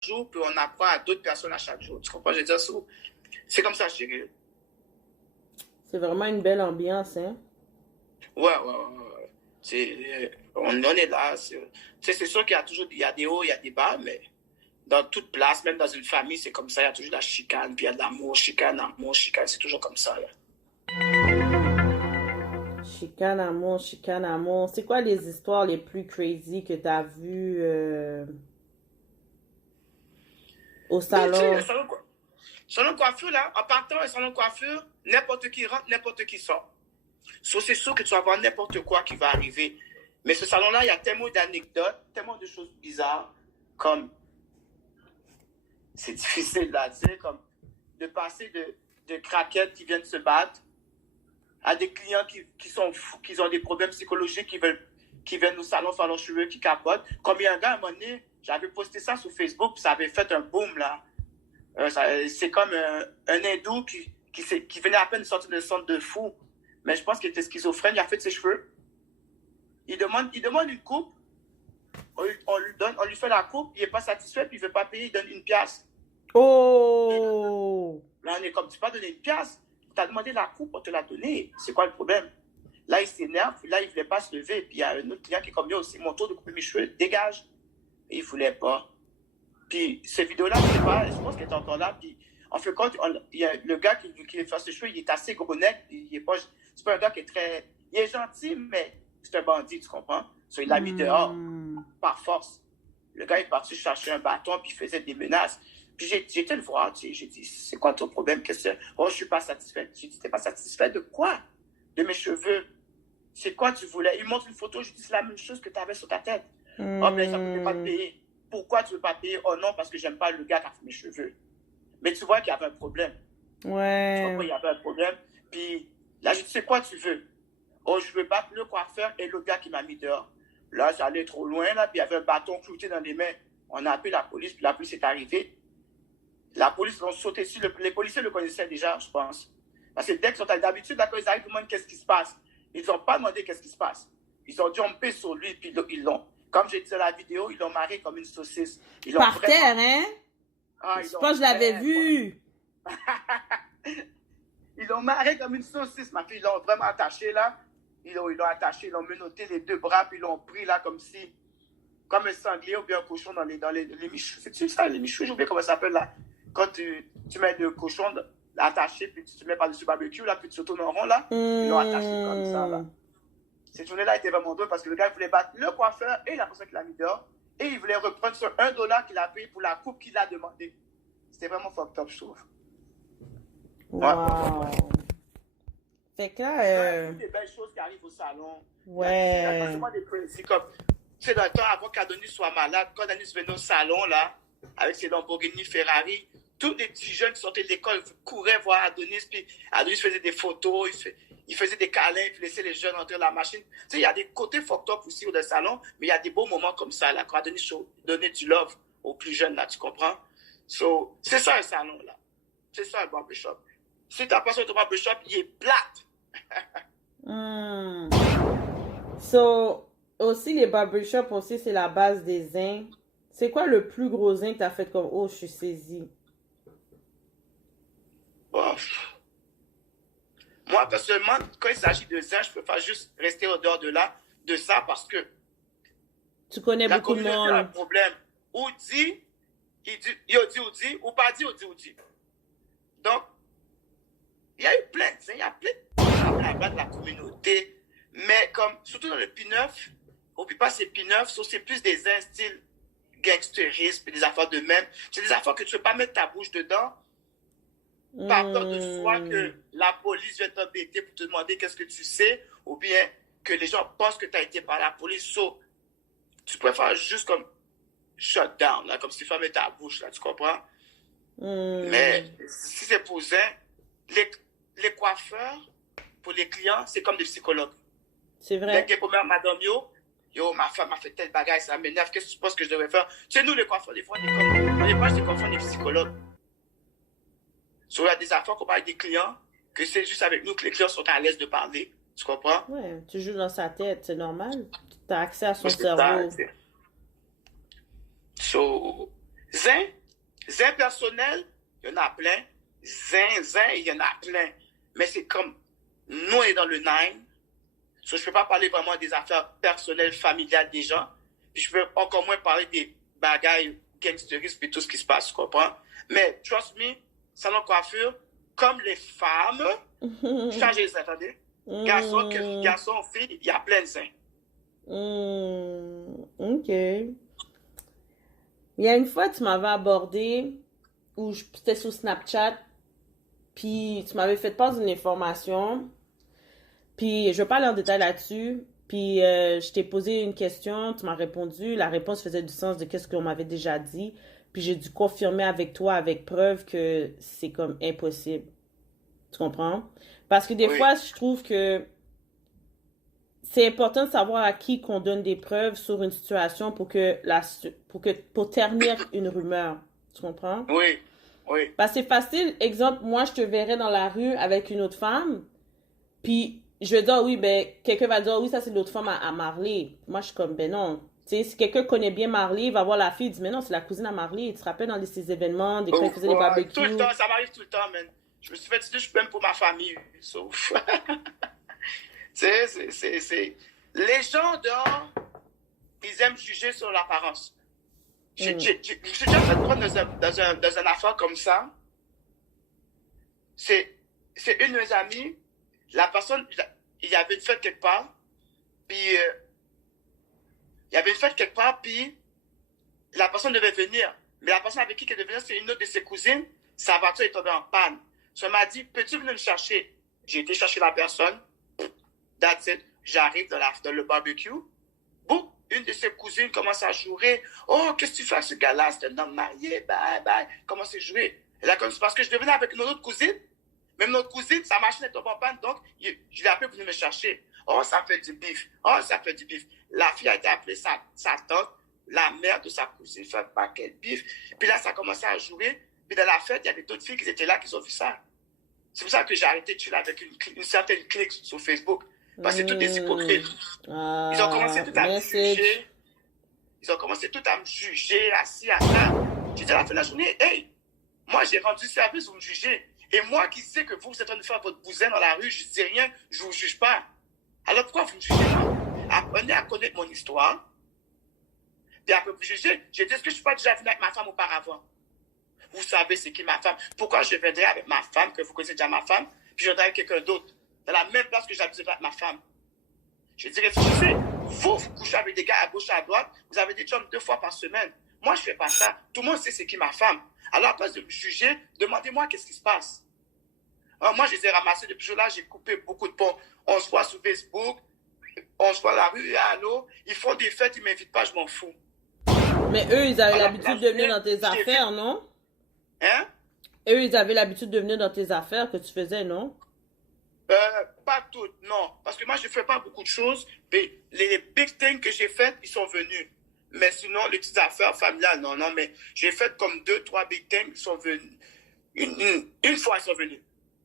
jour, puis on apprend à d'autres personnes à chaque jour. Tu comprends? Je veux dire, c'est comme ça, chérie. C'est vraiment une belle ambiance, hein? Ouais. On est là. C'est sûr qu'il y a toujours il y a des hauts, il y a des bas, mais dans toute place, même dans une famille, c'est comme ça. Il y a toujours de la chicane, puis il y a de l'amour, chicane, amour, chicane. C'est toujours comme ça. Là. Chicane amour, chicane amour. C'est quoi les histoires les plus crazy que t'as vues au Ben, tu sais, le salon? salon de coiffure, là, en partant, le salon de coiffure, n'importe qui rentre, n'importe qui sort. C'est sûr que tu vas voir n'importe quoi qui va arriver. Mais ce salon-là, il y a tellement d'anecdotes, tellement de choses bizarres, comme c'est difficile à dire, comme de passer de craquettes qui viennent se battre à des clients qui sont fous, qui ont des problèmes psychologiques, qui viennent au salon faire leurs cheveux, qui capotent. Comme il y a un gars, à un moment donné, j'avais posté ça sur Facebook, puis ça avait fait un boom, là. C'est comme un hindou qui venait à peine de sortir de centre de fou, mais je pense qu'il était schizophrène, il a fait ses cheveux. Il demande une coupe, on lui fait la coupe, il n'est pas satisfait, puis il ne veut pas payer, il donne une pièce. Oh! Là, on est comme, tu ne peux pas donner une pièce, tu as demandé la coupe, on te l'a donnée, c'est quoi le problème? Là, il s'énerve, là, il ne voulait pas se lever, puis il y a un autre client qui est comme, yo, c'est mon tour de couper mes cheveux, dégage. Et il ne voulait pas. Puis, cette vidéo-là, je pense qu'elle est encore là, puis en fait, il y a le gars qui fait ses cheveux, il est assez gros net, c'est pas un gars qui est très, il est gentil, mais c'est un bandit, tu comprends? So, il l'a mis dehors, par force. Le gars est parti chercher un bâton, puis il faisait des menaces. Puis j'ai été le voir, tu sais, j'ai dit, c'est quoi ton problème? Oh, je suis pas satisfait. J'ai dit, t'es pas satisfait de quoi? De mes cheveux. C'est quoi tu voulais? Il montre une photo, je dis, c'est la même chose que tu avais sur ta tête. Oh, ben, ça ne pouvait pas te payer. Pourquoi tu ne veux pas payer? Oh non, parce que j'aime pas le gars qui a fait mes cheveux. Mais tu vois qu'il y avait un problème. Tu vois qu'il y avait un problème. Puis là, je dis, c'est quoi tu veux? Oh, je veux pas le coiffeur et le gars qui m'a mis dehors. Là, j'allais trop loin, là, puis il y avait un bâton clouté dans les mains. On a appelé la police, puis la police est arrivée. La police, ils ont sauté dessus. Les policiers le connaissaient déjà, je pense. Parce que dès qu'ils sont allés, d'habitude, là, quand ils arrivent, ils demandent qu'est-ce qui se passe. Ils n'ont pas demandé qu'est-ce qui se passe. Ils ont jumpé sur lui, puis ils l'ont. Comme j'ai dit dans la vidéo, ils l'ont marré comme une saucisse. Par terre, hein? Ah, Je pense que je l'avais vu. Ils l'ont marré comme une saucisse, ma fille. Ils l'ont vraiment attaché, là. Ils l'ont attaché, ils l'ont menotté les deux bras, puis ils l'ont pris, là, comme un sanglier ou bien un cochon dans les michous. C'est ça, les michous, j'ai oublié comment ça s'appelle, là. Quand tu mets le cochon attaché, puis tu mets par-dessus le barbecue, là, puis tu tournes en rond, là. Ils l'ont attaché comme ça, là. Cette journée-là était vraiment drôle parce que le gars voulait battre le coiffeur et la personne qui l'a mis dehors. Et il voulait reprendre sur $1 qu'il a payé pour la coupe qu'il a demandé. C'était vraiment fucked up, je trouve. Wow. Ouais. Fait que là. Il y a des belles choses qui arrivent au salon. Ouais. Il y a forcément des crazy comme. Tu sais, dans le temps, avant qu'Adonis soit malade, quand Adonis venait au salon, là, avec ses Lamborghini Ferrari, tous les petits jeunes qui sortaient de l'école couraient voir Adonis, puis Adonis faisait des photos, il faisait des câlins, puis laissait les jeunes entrer dans la machine. Tu sais, il y a des côtés fucked up aussi dans le salon, mais il y a des beaux moments comme ça, là, quand Adonis donnait du love aux plus jeunes, là, tu comprends? So, c'est ça un salon, là. C'est ça le barbershop. Si t'as pas sur ton barbershop, il est plate. So, aussi les barbershops aussi, c'est la base des zins. C'est quoi le plus gros zin que t'as fait comme, oh, je suis saisie? Oh. Moi, personnellement, quand il s'agit de zin, je préfère juste rester au dehors de ça parce que tu connais la beaucoup de communauté monde. a un problème. Ou dit, ou dit, ou pas dit, ou dit. Donc, il y a eu plein de zins, il y a plein de la communauté. Mais comme, surtout dans le P9, oublie pas c'est P9, c'est plus des zins style gangsterisme et des affaires de même. C'est des affaires que tu ne peux pas mettre ta bouche dedans. Par peur de soi que la police vienne t'embêter pour te demander qu'est-ce que tu sais, ou bien que les gens pensent que tu as été par la police. So, tu préfères juste comme shut down, là, comme si tu fermais ta bouche, là, tu comprends? Mais si c'est pour ça, les coiffeurs, pour les clients, c'est comme des psychologues. C'est vrai. Dès que madame, yo, ma femme a fait tel bagage, ça m'énerve, qu'est-ce que tu penses que je devrais faire? C'est nous les coiffeurs, des fois, on est pas des coiffeurs, on est psychologues. So, il y a des affaires qu'on parle avec des clients, que c'est juste avec nous que les clients sont à l'aise de parler. Tu comprends? Ouais, tu joues dans sa tête, c'est normal. Tu as accès à son cerveau. So, Zin, zin personnel, il y en a plein. Zin, il y en a plein. Mais c'est comme, nous, on est dans le nine. So, je ne peux pas parler vraiment des affaires personnelles, familiales des gens. Puis je peux encore moins parler des bagailles gangsteristes et tout ce qui se passe, tu comprends? Mais, trust me, salon de coiffure, comme les femmes, changez les attendez. Garçon, fille, il y a plein de seins. Ok. Il y a une fois, tu m'avais abordé, où j'étais sur Snapchat, puis tu m'avais fait part d'une information, puis je vais pas aller en détail là-dessus, puis je t'ai posé une question, tu m'as répondu, la réponse faisait du sens de ce qu'on m'avait déjà dit, puis j'ai dû confirmer avec toi, avec preuve, que c'est comme impossible. Tu comprends? Parce que des Oui. fois, je trouve que c'est important de savoir à qui qu'on donne des preuves sur une situation pour ternir une rumeur. Tu comprends? Oui, oui. Parce que c'est facile. Exemple, moi, je te verrais dans la rue avec une autre femme, puis je vais dire, oui, ben, quelqu'un va dire, oui, ça, c'est l'autre femme à Marley. Moi, je suis comme, ben non. Tu sais, si quelqu'un connaît bien Marley, il va voir la fille, il dit, mais non, c'est la cousine à Marley. Tu te rappelles dans ces événements, des fois, ils faisaient des barbecues. Tout le temps, ça m'arrive tout le temps, man. Je me suis fait dire, je suis même pour ma famille, sauf. Tu sais, c'est... Les gens dehors, ils aiment juger sur l'apparence. Je me suis déjà fait prendre dans une affaire comme ça. C'est une de mes amies, la personne, il y avait une fête quelque part, puis la personne devait venir. Mais la personne avec qui elle devait venir, c'est une autre de ses cousines. Sa voiture est tombée en panne. So, elle m'a dit, peux-tu venir me chercher? J'ai été chercher la personne. That's it. J'arrive dans le barbecue. Boum, une de ses cousines commence à jouer. Oh, qu'est-ce que tu fais avec ce gars-là? C'est un homme marié. Bye, bye. Commence à jouer. Et là, c'est parce que je devenais avec une autre cousine. Même notre cousine, sa machine est tombée en panne. Donc, je l'ai appelé pour venir me chercher. Oh, ça fait du bif. Oh, ça fait du bif. La fille a été appelée sa tante. La mère de sa cousine fait un paquet de bif. Puis là, ça a commencé à jouer. Puis dans la fête, il y avait d'autres filles qui étaient là, qui ont vu ça. C'est pour ça que j'ai arrêté de tuer avec une certaine clique sur Facebook. Parce que c'est tous des hypocrites. Ils ont commencé tout à me juger. Ils ont commencé tout à me juger, assis à ça. J'ai dit à la fin de la journée, hey, moi j'ai rendu service, vous me jugez. Et moi qui sais que vous êtes en train de faire votre bousin dans la rue, je ne dis rien, je ne vous juge pas. Alors pourquoi vous me jugez là? Apprenez à connaître mon histoire. Puis après vous juger, j'ai dit, est-ce que je ne suis pas déjà venu avec ma femme auparavant? Vous savez c'est qui ma femme. Pourquoi je viendrais avec ma femme, que vous connaissez déjà ma femme, puis je viendrais avec quelqu'un d'autre, dans la même place que j'habite avec ma femme? Je dis, réfléchissez. Vous couchez avec des gars à gauche, à droite, vous avez des chums 2 fois par semaine. Moi, je ne fais pas ça. Tout le monde sait c'est qui ma femme. Alors, à place de me juger, demandez-moi qu'est-ce qui se passe. Alors, moi, je les ai ramassés depuis ce jour-là, j'ai coupé beaucoup de ponts. On se voit sur Facebook, on se voit à la rue, allô, ils font des fêtes, ils ne m'invitent pas, je m'en fous. Mais eux, ils avaient l'habitude de venir dans tes affaires, non? Hein? Eux, ils avaient l'habitude de venir dans tes affaires que tu faisais, non? Pas toutes, non. Parce que moi, je ne fais pas beaucoup de choses. Mais les big things que j'ai faites, ils sont venus. Mais sinon, les petites affaires familiales, non, non. Mais j'ai fait comme 2, 3 big things, ils sont venus. Une fois, ils sont venus.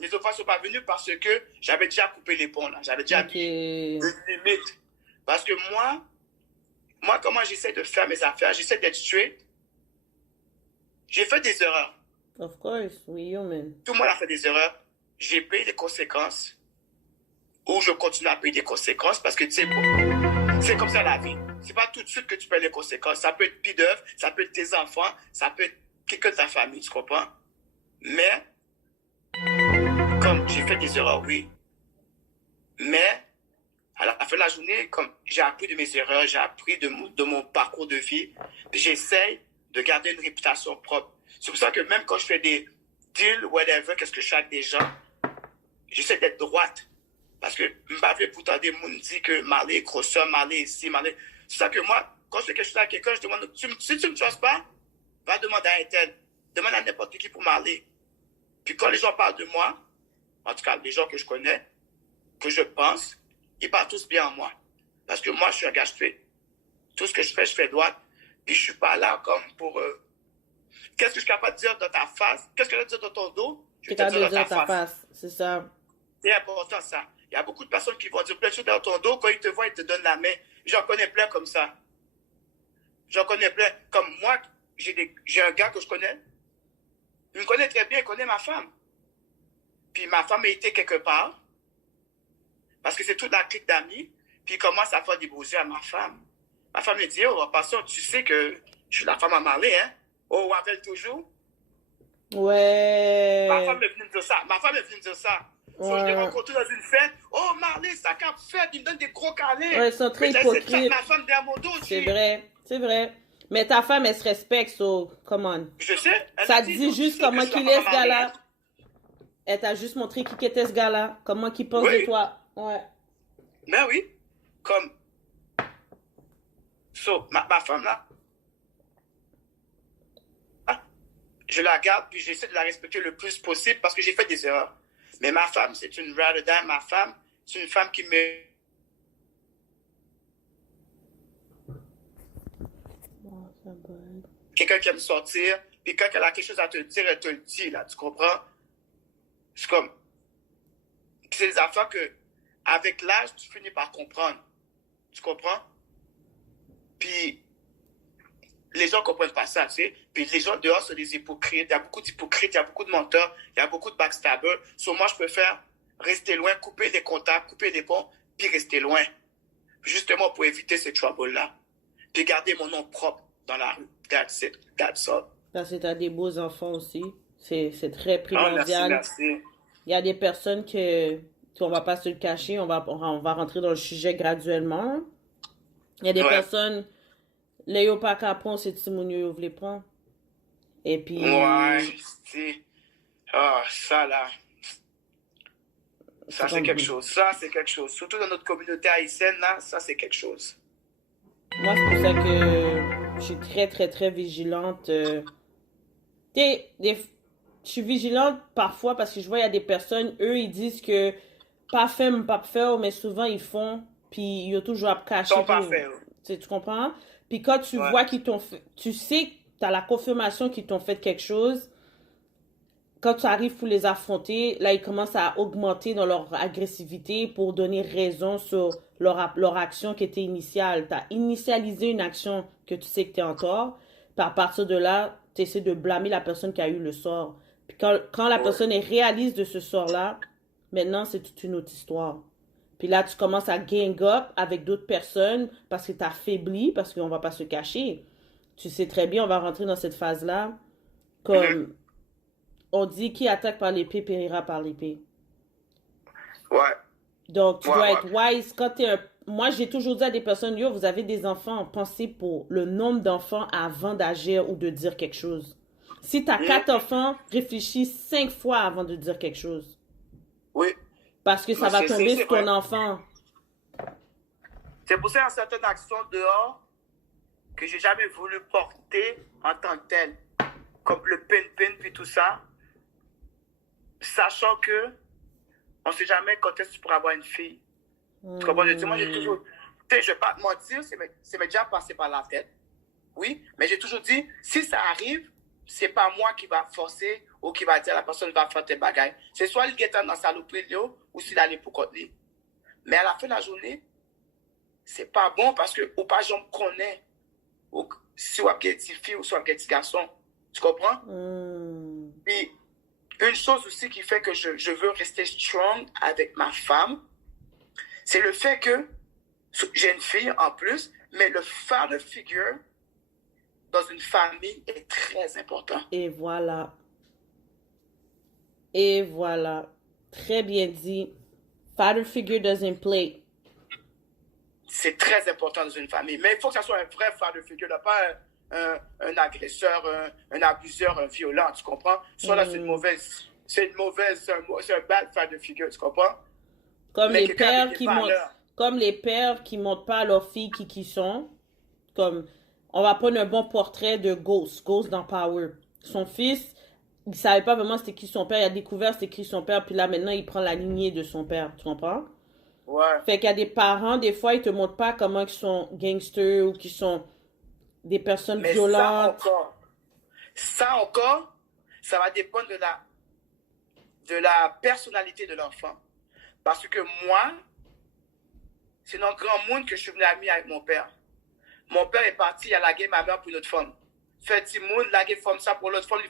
Les autres fois, ils ne sont pas venus parce que j'avais déjà coupé les ponts, là. J'avais déjà mis des limites. Parce que moi, comment j'essaie de faire mes affaires, j'essaie d'être straight. J'ai fait des erreurs. Of course, we human. Tout le monde a fait des erreurs. J'ai payé les conséquences. Ou je continue à payer des conséquences parce que, tu sais, c'est comme ça la vie. C'est pas tout de suite que tu payes les conséquences. Ça peut être pis-d'œuvre, ça peut être tes enfants, ça peut être quelqu'un de ta famille, tu comprends? Mais, comme j'ai fait des erreurs, oui. Mais, à la fin de la journée, comme j'ai appris de mes erreurs, j'ai appris de mon parcours de vie, puis j'essaie de garder une réputation propre. C'est pour ça que même quand je fais des deals, whatever, qu'est-ce que je fais avec des gens, j'essaie d'être droite. Parce que je ne pourtant des gens disent que Marley est grosseur, Marley ici, Marley. C'est ça que moi, quand je fais quelque chose à quelqu'un, je demande, si tu ne me trustes pas, va demander à un tel. Demande à n'importe qui pour Marley. Puis quand les gens parlent de moi, en tout cas les gens que je connais, que je pense, ils parlent tous bien en moi. Parce que moi, je suis un gars straight. Tout ce que je fais droite. Puis je ne suis pas là comme pour... Qu'est-ce que je suis capable de dire dans ta face? Qu'est-ce que je vais dire dans ton dos? Je vais te dire dans ta face. C'est ça. C'est important, ça. Il y a beaucoup de personnes qui vont dire plein de choses dans ton dos. Quand ils te voient, ils te donnent la main. J'en connais plein comme ça. J'en connais plein. Comme moi, j'ai un gars que je connais. Il me connaît très bien, il connaît ma femme. Puis ma femme a été quelque part, parce que c'est toute la clique d'amis, puis il commence à faire des beaux yeux à ma femme. Ma femme me dit, oh, pasteur, tu sais que je suis la femme à Marley, hein? Oh, on appelle toujours. Ma femme Ouais. est venue me dire ça. Ma femme est venue me dire ça. So, je l'ai Ouais. rencontré dans une fête. Oh, Marley, ça cap fête, il me donne des gros câlins. Ouais, ils sont très Mais là, c'est hypocrites. ma femme derrière mon dos, C'est aussi. vrai. C'est vrai. Mais ta femme, elle se respecte, so, come on. Je sais, elle Ça m'a te dit, dit donc, tu juste sais que comment je suis la qu'il femme est, à ce Marley, hein? gars-là. Elle t'a juste montré qui était ce gars-là. Comment qu'il pense de Oui, toi. Ouais. mais oui. Comme, so, ma femme, là, je la garde, puis j'essaie de la respecter le plus possible parce que j'ai fait des erreurs. Mais ma femme, c'est une ride or die. Ma femme, c'est une femme qui me... Quelqu'un qui aime sortir, puis quand elle a quelque chose à te dire, elle te le dit, là, tu comprends? C'est comme... C'est des affaires que, avec l'âge, tu finis par comprendre. Tu comprends? Puis, les gens ne comprennent pas ça, tu sais. Puis les gens dehors sont des hypocrites. Il y a beaucoup d'hypocrites, il y a beaucoup de menteurs, il y a beaucoup de backstabbers. Sur moi, je préfère rester loin, couper les contacts, couper les ponts, puis rester loin. Justement pour éviter ces troubles-là. Puis garder mon nom propre dans la rue. That's it. That's all. Parce que t'as des beaux enfants aussi. C'est très Oh, merci, primordial. merci. Il y a des personnes qu'on va pas se le cacher. On va rentrer dans le sujet graduellement. Il y a des Ouais. personnes, les yo pas qu'à prendre, c'est Timounio, yo vle prendre. Et Ouais, puis, c'est... Ah, ça là, c'est ça c'est quelque comme, chose. Ça c'est quelque chose. Surtout dans notre communauté haïtienne, là, ça c'est quelque chose. moi, c'est pour ça que je suis très, très, très vigilante. Je suis vigilante parfois parce que je vois, il y a des personnes, eux, ils disent que pas fait, pas faire, mais souvent ils font, puis ils ont toujours à cacher Ton pour. parfait. Tu comprends? Puis quand tu Ouais. vois qu'ils t'ont fait, tu sais que tu as la confirmation qu'ils t'ont fait quelque chose, quand tu arrives pour les affronter, là, ils commencent à augmenter dans leur agressivité pour donner raison sur leur action qui était initiale. Tu as initialisé une action que tu sais que tu es en tort, puis à partir de là, tu essaies de blâmer la personne qui a eu le sort. Puis quand la Ouais. personne est réaliste de ce sort-là, maintenant, c'est toute une autre histoire. Puis là, tu commences à gang up avec d'autres personnes parce que tu as faibli, parce qu'on va pas se cacher. Tu sais très bien, on va rentrer dans cette phase-là. Comme on dit, qui attaque par l'épée périra par l'épée. Ouais. Donc, tu Ouais, dois ouais. être wise. Quand t'es un... Moi, j'ai toujours dit à des personnes, yo, vous avez des enfants, pensez pour le nombre d'enfants avant d'agir ou de dire quelque chose. Si tu as 4 enfants, réfléchis 5 fois avant de dire quelque chose. Oui. Parce que ça va tomber sur vrai. ton enfant. C'est pour ça qu'il y a certaines actions dehors que j'ai jamais voulu porter en tant que telles. Comme le pin-pin puis tout ça. Sachant que on sait jamais quand est-ce que tu pourras avoir une fille. Tu comprends? Moi, j'ai toujours... Tu sais, je vais pas te mentir, c'est m'est déjà passé par la tête. Oui, mais j'ai toujours dit, si ça arrive, c'est pas moi qui va forcer ou qui va dire à la personne va faire tes bagailles. C'est soit le guettant dans sa loupe ou s'il allait pour côté. Mais à la fin de la journée, c'est pas bon parce que ou pas j'en connais. Ou si on a une petite fille ou si on a un petit garçon. Tu comprends? Puis, une chose aussi qui fait que je veux rester strong avec ma femme, c'est le fait que j'ai une fille en plus, mais le father figure dans une famille est très important. Et voilà. Et voilà. Très bien dit. Father figure doesn't play. C'est très important dans une famille. Mais il faut que ça soit un vrai father figure, là, pas un agresseur, un abuseur, un violent, tu comprends? Soit là, c'est une mauvaise, c'est un bad father figure, tu comprends? Comme Mais les quelqu'un pères avec des qui montrent, valeurs. comme les pères qui montrent pas à leurs filles qui sont. Comme, on va prendre un bon portrait de Ghost dans Power. Son fils, il savait pas vraiment c'était qui son père. Il a découvert c'était qui son père, puis là maintenant il prend la lignée de son père. Tu comprends? Ouais. Fait qu'il y a des parents, des fois, ils te montrent pas comment ils sont gangsters ou qu'ils sont des personnes Mais violentes. ça encore, ça va dépendre de la personnalité de l'enfant. Parce que moi, c'est dans le grand monde que je suis venu ami avec mon père. Mon père est parti à la guerre, ma mère pour une autre femme. fait Timoun, là, il forme ça pour l'autre femme,